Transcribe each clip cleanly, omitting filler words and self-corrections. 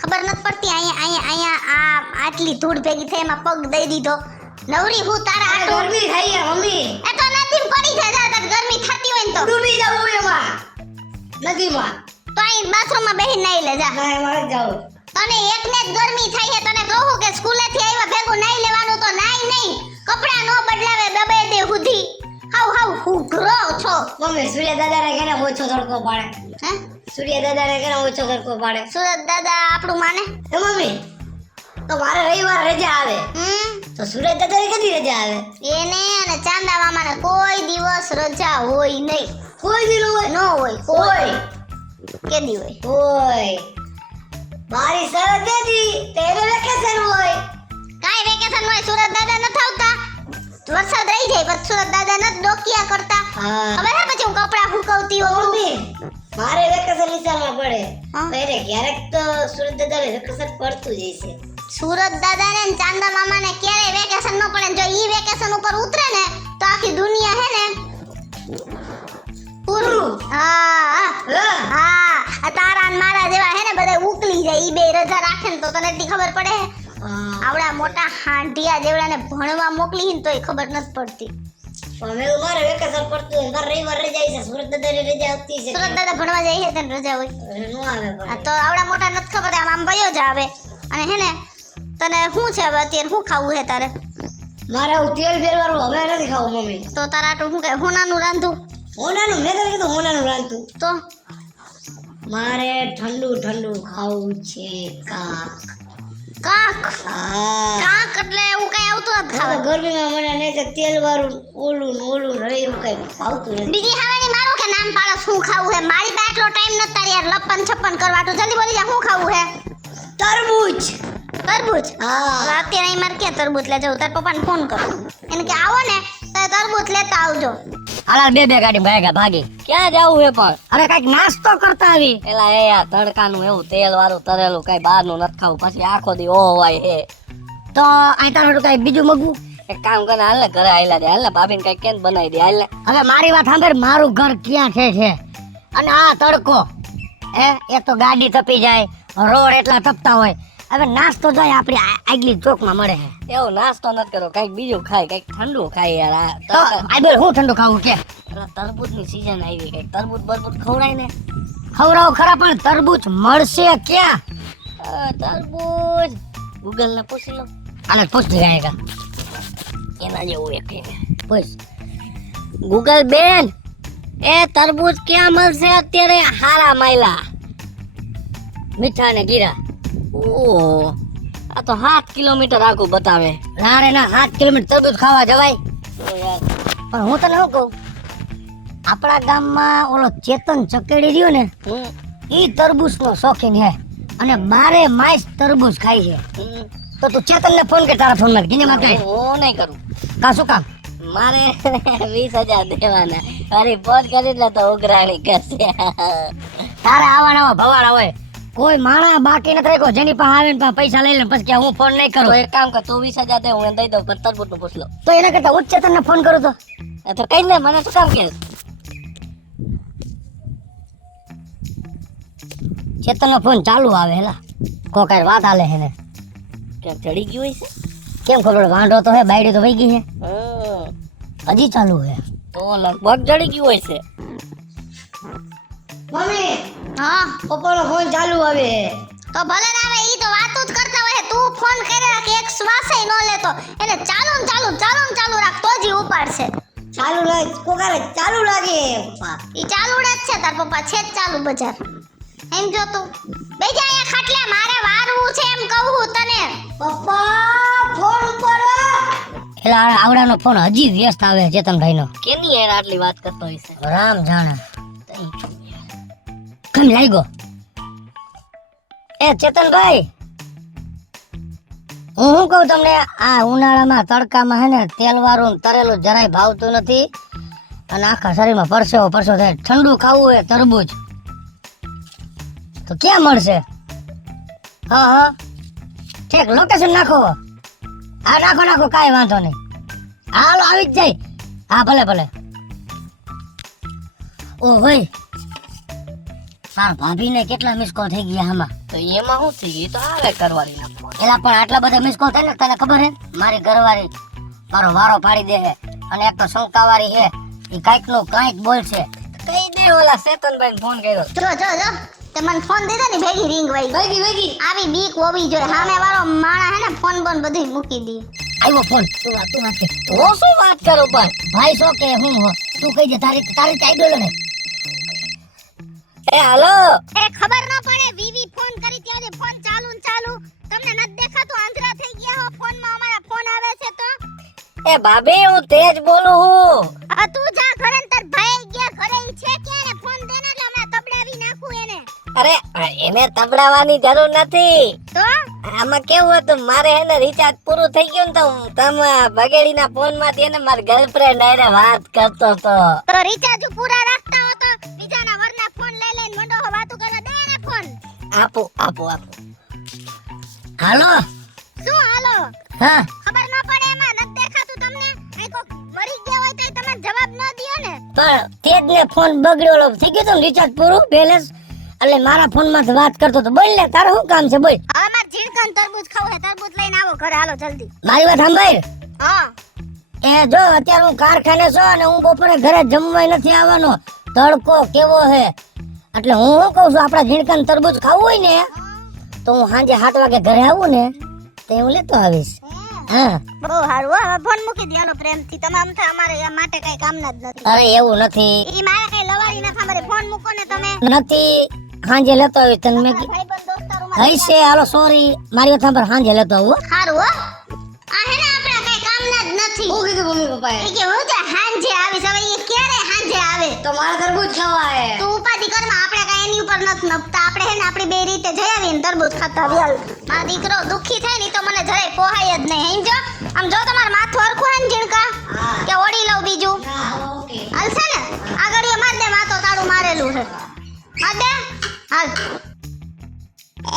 ખબર નથી પડતી અહીંયા આટલી ધૂળ ભેગી થઈ એમાં પગ દઈ દીધો. નવરી હું તારા આટલું ગરમી થઈ છે મમ્મી. એ તો નદીમાં પડી જાય તાર ગરમી થતી હોય ને તો ડૂબી જાવું એમાં નદીમાં. તો અહીં બાથરૂમમાં બેહીને નાઈ લે જા. ના એમાં જાવું. તને એકને જ ગરમી થાય છે. તને કહું કે સ્કૂલેથી આવ્યા ભેગું નાઈ લેવાનું તો નાઈ નહીં. કપડા નો બદલાવે દબે દે હુધી. હાવ હુઘરો છો. મમ્મી સૂર્ય દાદાને કેને ઓછો તડકો પાડે? હે સૂર્ય દાદાને કેને ઓછો તડકો પાડે? સુરત દાદા આપણું માને. એ મમ્મી તો મારે રવિવાર રજા આવે તો સૂર્ય દાદાને કદી રજા આવે? એને અને ચાંદા મામાને કોઈ દિવસ રજા હોય નહીં. કોઈ દી હોય? ન હોય. કોઈ કેદી હોય? હોય. મારી શરત દેદી તેરે વેકેશન હોય. કાઈ વેકેશન હોય. સુરત દાદા ન આવતા. વરસાદ રહી જાય પછી સુરત દાદા ન ડોકિયા કરતા. હા હવે પછી હું કપડા હુકવતી હોઉં. મમ્મી મારે વેકેશન વિચારવા પડે. હા? તો એને ક્યારેક તો સૂરજ દાદાને વેકેશન પડતું જ હશે. સુરત દાદાને ને ચાંદા મામાને ક્યારે વેકેશન ન પડે ને જો ઈ વેકેશન ઉપર ઉતરે ને તો આખી દુનિયા હે ને પૂરું. હા આ તારા ને મારા જેવા હે ને બધા ઉકલી જાય. ઈ બે રજા રાખે ને તો તને એટલી ખબર પડે. આવડા મોટા હાંડિયા જેવડાને ભણવા મોકલી ને તોય ખબર નથી પડતી. હવે મારે વેકેશન પડતું હોય મારે રવિવાર રજા છે. સૂરજ દાદાને રજા આવતી છે. સુરત દાદા ભણવા જાય છે તેને રજા હોય. નો આવે આ પણ તો આવડા મોટા નથી ખબર આમ ભયો જ આવે. અને હે ને તને શું છે હવે અત્યારે શું ખાવું હે તારે? મારે આવું તેલ ફેરવાનું હવે નથી ખાવું મમ્મી. તો તારા આટલું શું કહે હોનાનું રાંધું? હોનાનું મેં તને કીધું હોનાનું રાંધતું. તો મારે ઠંડુ ઠંડુ ખાવું છે કાક. કાક હા કાક એટલે એવું કઈ આવતું નથી હવે ખાવા. ગરમીમાં મને નહીં તો તેલ વાળું ઓલું ને ઓલું રહ્યું કઈ ભાવતું નથી. બીજી હાવેની મારું કે નામ પાડો શું ખાવું હે? મારી પાસે એટલો ટાઈમ નથી તારી યાર લપન છપ્પન કરવાટું. જલ્દી બોલી જા શું ખાવું હે? તરબૂચ. તરબૂચ? હા હવે અત્યારે અહીં મારે ક્યાં તરબૂચ લે જવું? તાર પપ્પાને ફોન કરો એને કે આવો ને તો તરબૂચ લેતા આવજો. હાલા બે ગાડી ભાગી ક્યાં જાવું હે પણ? અરે કઈક નાસ્તો કરતા આવી. એલા એ આ તડકાનું એવું તેલ વાળું તરેલું કઈ બહારનું નથી ખાવું પછી આખો દી ઓવાય હે. તો આ તારું કઈ બીજું મગવું. એક કામ કરે હાલ ને ઘરે આયલા દે હાલ ને ભાભીને કઈ કેમ બનાવી દે હાલ ને. હવે મારી વાત સાંભળ મારું ઘર ક્યાં છે અને આ તડકો એ તો ગાડી તપી જાય રોડ એટલા તપતા હોય. હવે નાસ્તો જાય આપણી આગલી ચોકમાં મળે છે. એવું નાસ્તો નથી કરો કઈક બીજું ખાય કઈક ઠંડુ ખાય યાર. આ તો આ બોલ હું ઠંડુ ખાવું કે? તરબૂચની સીઝન આવી કઈક તરબૂચ બરબૂચ ખવડાય ને. ખવડાવ ખરા પણ તરબૂચ મળશે ક્યાં? તરબૂચ ગૂગલ ને પૂછી લો. આને પૂછતી જાય એના જેવું એક હે. પૂછ. ગૂગલ બેન એ તરબૂચ ક્યાં મળશે અત્યારે હારા માયલા મીઠા ને ગીરા? ઓહ આ તો 7 કિલોમીટર આગું બતાવે. ના રે ના 7 કિલોમીટર તરબૂચ ખાવા જવાય? પણ હું તને શું કહું આપણા ગામમાં ઓલો ચેતન ચકેડી રહ્યો ને ઈ તરબૂચનો શોખીન હે અને બારે માસ તરબૂચ ખાય છે. તો તું ચેતનને ફોન કર તારા ફોનમાં કીને માં કઈ હું નહીં કરું. કા શું કામ? મારે 20,000 દેવાના. અરે ફોન કરી એટલે તો ઉઘરાણી કરશે. તારે આવા નવા ભવાડા હોય કોઈ માણા બાકી નથી રાખ્યો જેની પાસે આવે ને પાસે પૈસા લઈ લે પછી કે હું ફોન નહીં તો કરું. એક કામ કર તું 20,000 દે હું એને દઈ દઉં પણ તરબૂચ નું પૂછ લો. તો એના કરતા ઉચ્ચ ચેતનને ફોન કરું તો તો કઈ ને મને શું કામ કે ચેતનનો ફોન ચાલુ આવે હેલા કોકાર વાત હાલે હે ને કેમ ચડી ગયું હોય છે? કેમ ખબર વાંઢો તો હે બાયડી તો વઈ ગઈ હે હજી ચાલુ હે તો લગભગ ચડી ગયું હોય છે. મમ્મી હા પપ્પાનો ફોન ચાલુ આવે. તો ભલે ને આવે ઈ તો વાતો જ કરતા હોય. તું ફોન કરે રાખ એક શ્વાસે ન લેતો. એને ચાલુ ને ચાલુ રાખ તો જ ઈ ઉપાડશે. ચાલુ લાગે કોકારે ચાલુ લાગે પપ્પા. ઈ ચાલુ જ છે તાર પપ્પા છે જ ચાલુ બજાર. એમ જો તું બેજા અહીંયા ખાટલે મારે વારવું છે એમ કહું તને. પપ્પા ફોન ઉપર એલા આવડાનો ફોન હજી વ્યસ્ત આવે ચેતનભાઈનો. કેની યાર આટલી વાત કરતો હોય છે? રામ જાણે કેમ લાગ્યો? એ ચેતનભાઈ હું શું કહું તમને આ ઉનાળામાં તડકામાં હે ને તેલ વાળું તરેલું જરાય ભાવતું નથી અને આખા શરીરમાં પરસેવો થાય. ઠંડુ ખાવું હોય તરબૂચ તો ક્યાં મળશે? હા ઠીક લોકેશન નાખો. હા નાખો કાંઈ વાંધો નહીં. હાલો આવી જ જાય. હા ભલે ઓ ભાઈ તાર ભાભીને કેટલા મિસ કોલ થઈ ગયા આમાં? તો એમાં શું થઈ ગયું? એ તો આવે કરવાની ના ફોન. એલા પણ આટલા બધા મિસ કોલ થાય ને તને ખબર હે? મારી ઘરવાળી મારો વારો પાડી દે હે અને એક તો શંકાવાળી હે ઈ કાઈક નું કાઈક બોલશે. કઈ દે ઓલા ચેતનભાઈ ફોન કર્યો. જો તે મને ફોન દીધો ને ભેગી રિંગ વાગી આવી બીક હોવી જોઈએ. સામે વાળો માણા હે ને ફોન બોન બધું મૂકી દે. આવ્યો ફોન. તું વાત કે હું શું વાત કરું પણ? ભાઈ છો કે હું હો? તું કહી દે તારી આઈડોલ ને. એ હાલો. એ ખબર ન પડે વીવી ફોન કરી ત્યારે ફોન ચાલુ ને ચાલુ. તમને નથી દેખાતું આંધળા થઈ ગયા હો? ફોનમાં અમારા ફોન આવે છે તો. એ ભાભી હું તેજ બોલું હું. આ તું જા ઘરે ને તાર ભાઈ ગયા ઘરે ઈ છે ક્યારે? ફોન દે ને એટલે હમણાં તબડાવી નાખું એને. અરે એને તબડાવવાની જરૂર નથી. તો આમાં કેવું હતું, મારે એને રિચાર્જ પૂરું થઈ ગયું ને તો તમે બગેડીના ફોન માંથી એને મારી ગર્લફ્રેન્ડ આરે વાત કરતો તો રિચાર્જ પૂરા રાખતા હો તો બીજાના વરના ફોન લઈ લઈને મંડો હો વાતું કરવા. દે ને ફોન. આપો હાલો. શું હાલો? હા ખબર ન પડે એમાં નથી દેખાતું તમને? કઈ કોક મરી ગયા હોય તો તમે જવાબ ન દિયો ને. પણ તેજ ને ફોન બગડ્યો થઈ ગયો તો રિચાર્જ પૂરું બેલેન્સ એટલે મારા ફોન માંથી વાત કરતો તો. બોલ ને તારું શું કામ છે બોલ. હવે માર ઝીણકાન તરબૂચ ખાવું હે. તરબૂચ લઈને આવો ઘરે હાલો જલ્દી. મારી વાત સાંભળ. હા એ જો અત્યારે હું કારખાને છું અને હું બપોરે ઘરે જમવાય નથી આવવાનો. તડકો કેવો હે એટલે હું શું કહું છું, આપડા ઝીણકાન તરબૂચ ખાવું હોય ને તો હું સાંજે 7 વાગે ઘરે આવું ને તો હું લેતો આવીશ. હા બહુ સારું હો. હવે ફોન મૂકી દ્યો પ્રેમથી. તમામ થા અમારે આ માટે કઈ કામના જ નથી. અરે એવું નથી ઈ મારે કઈ લવાડી ના અમારે ફોન મૂકો ને તમે. નથી સાંજે લેતો આવીશ તને મેં ભાઈબંધ દોસ્તારો હઈ છે. હાલો સોરી મારી વાત સાંભળ સાંજે લેતો આવું. સારું હો. આ હે ને આપણે કઈ કામના જ નથી. હું કીધું મમ્મી પપ્પાએ? ઈ કે હું તો હાંજે આવીશ. હવે ઈ ક્યારે હાંજે આવે? તો મારે તરબૂચ ખાવા હે. તું ઉપાધિ કરમાં. આપણે કઈ એની ઉપર નથી નપતા. આપણે હે ને આપણી બે રીતે જઈ આવીને તરબૂચ ખાતા આવી હાલ. મારો દીકરો દુખી થાય ને ઈ તો મને જરાય પોહાય જ નહીં. સમજો? આમ જો તમાર માથું હરખું હે ને ઝીણકા કે ઓડી લઉં બીજું? હાલશે ને? આગળીએ માર દે. માથો તાળું મારેલું છે. માર દે. હાલ.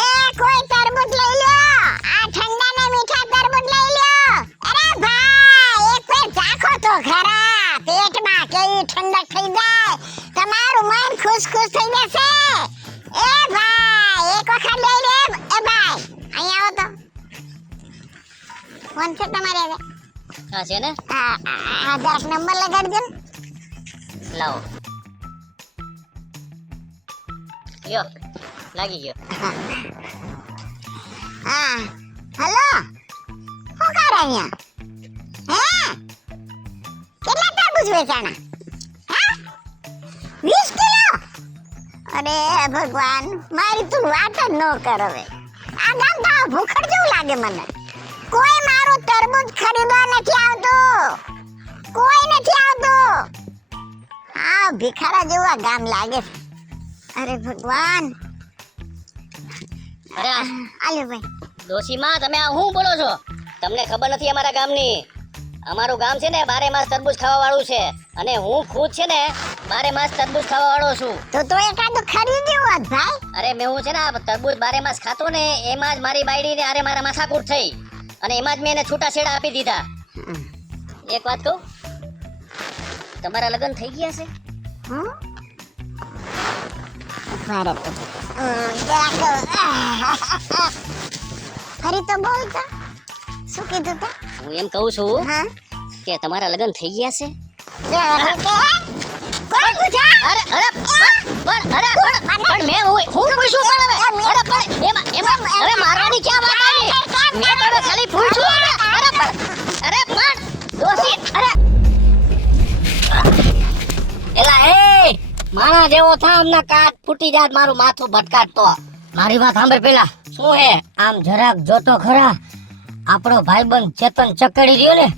એ કોઈ તરબૂચ લઈ લ્યો. આ ઠંડા ને મીઠા તરબૂચ લઈ લ્યો. અરે ભાઈ એક ફેર ચાખો તો ખરા. પેટમાં કેવી ઠંડક થઈ જાય. તમારું મન ખુશ થઈ જશે. એ ભાઈ એક વખત લઈ લે. એ ભાઈ અહીં આવો તો. ફોન છે તમારે હવે? હા છે ને. આ 10 નંબર લગાડજો ને. લાવો. યો લાગી ગયો. હા હેલો. શું કરે અહીંયા? હે કેટલા તરબૂચ વેચાણા? હા 20 કિલો? અરે ભગવાન મારી તું વાત જ ન કર હવે. આ ગામ તો ભૂખડ જેવું લાગે મને. કોઈ મારું તરબૂચ ખરીદવા નથી આવતું. કોઈ નથી આવતું. આ ભિખારા જેવું આ ગામ લાગે છે. અરે ભગવાન. અરે આલ્યો ભાઈ. ડોશીમાં તમે આ શું બોલો છો? તમને ખબર નથી અમારા ગામની? અમારું ગામ છે ને 12 માસ તરબૂચ ખાવા વાળું છે અને હું ખુદ છે ને 12 માસ તરબૂચ ખાવા વાળો છું. તો એકાદું ખરીદ્યું હોત ભાઈ. અરે મેં હું છે ને આ તરબૂચ 12 માસ ખાતો ને એમાં જ મારી બાયડી ને મારા માથાકૂટ થઈ અને એમાં જ મેં એને છૂટા છેડા આપી દીધા. એક વાત કહું, તમારા લગ્ન થઈ ગયા છે? ફરી તો બોલ તો. શું કીધું તો? હું એમ કહું છું હા કે તમારા લગ્ન થઈ ગયા છે? કોણ પૂછા? અરે પણ મેં હું પૂછું પણ હવે એમાં અરે મારવાની ક્યાં વાત આવી? મેં તો ખાલી પૂછ્યું. અરે પણ દોસ્તી એલા એ મારા જેવો થા અમના કાટ ફૂટી જાત મારું માથું ભટકાટતો. મારી વાત સાંભળ પેલા. શું હે? આમ જરાક જોતો ખરા. આપણો ભાઈબંધ ચેતન ચકડી રહ્યો ને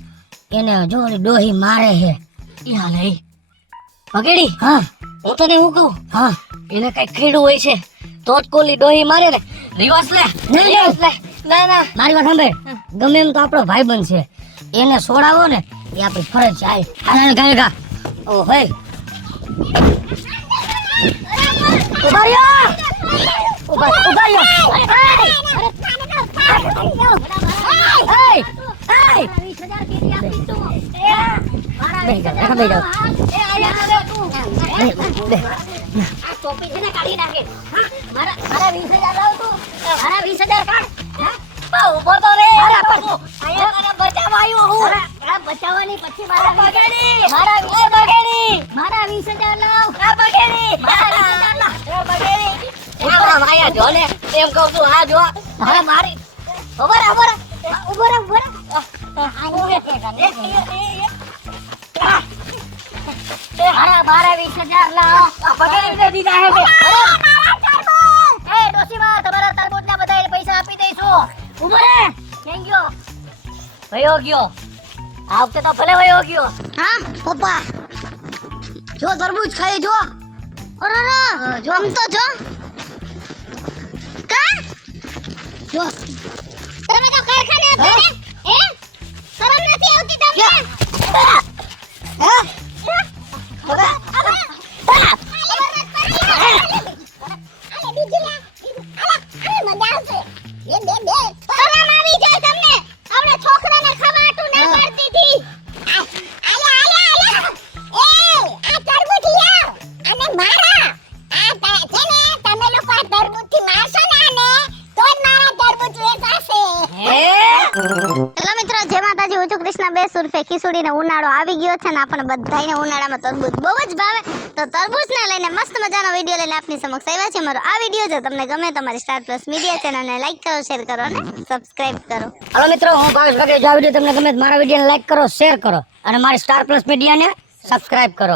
એને જો ઓલી ડોહી મારે હે. યા લઈ પગેડી. હા હું તને હું કહું, હા એને કઈ ખીડું હોય છે તો જ કોલી ડોહી મારે ને. રિવર્સ લે. નહીં. ના મારી વાત સાંભળ. ગમે એમ તો આપણો ભાઈબંધ છે એને છોડાવો ને એ આપણી ફરજ છે. હાલ ગાય ઓ હે ઉભા રહ્યો. ઉભા રહ્યો. બેહી જાઓ. આ ટોપી છે ને કાઢી નાખે. હા, મારા 20,000 લાવ તું. મારા 20,000 કાઢ. હા, બા, ઊભો તો રે. અહીંયા તને બચાવવા આવ્યો હું. આ બચાવવાની પછી મારા બગેડી. મારા 20,000 લાવ. આ બગેડી. મારા 20,000 લાવ. આ બગેડી. એવડા માયા જો ને એમ કહું છું. આ જો હવે મારી ઉભો રે. મારા 20,000 લાવ. આ બગેડીને દીધા હે. એ ડોશીમાં તમારા તરબૂચના બધાય પૈસા આપી દઈશું. ઉભો રે. ક્યાં ગયો? વયો ગયો. આ વખતે તો ભલે વયો ગયો. હા પપ્પા જો તરબૂચ ખાઈ જો અરે જો આમ તો જો કા જો તમે તો કારખાને હતો ને હે શરમ નથી આવતી તમને હેલો મિત્રો જય માતાજી હું છું કૃષ્ણા બે સુરફે ખીસુડીને ઉનાળો આવી ગયો છે ને આપણને બધાયને ઉનાળામાં તરબૂચ બહુ જ ભાવે તો તરબૂચને લઈને મસ્ત મજાનો વિડીયો લઈને આપની સમક્ષ આવ્યા છે મારો આ વિડીયો જો તમને ગમે તો મારી સ્ટાર પ્લસ મીડિયા ચેનલને લાઈક કરો શેર કરો અને સબસ્ક્રાઇબ કરો હાલો મિત્રો, હું ભાવેશ ભગત. જો આ વિડીયો તમને ગમે તો મારા વિડીયોને લાઈક કરો, શેર કરો અને મારી સ્ટાર પ્લસ મીડિયાને સબસ્ક્રાઇબ કરો.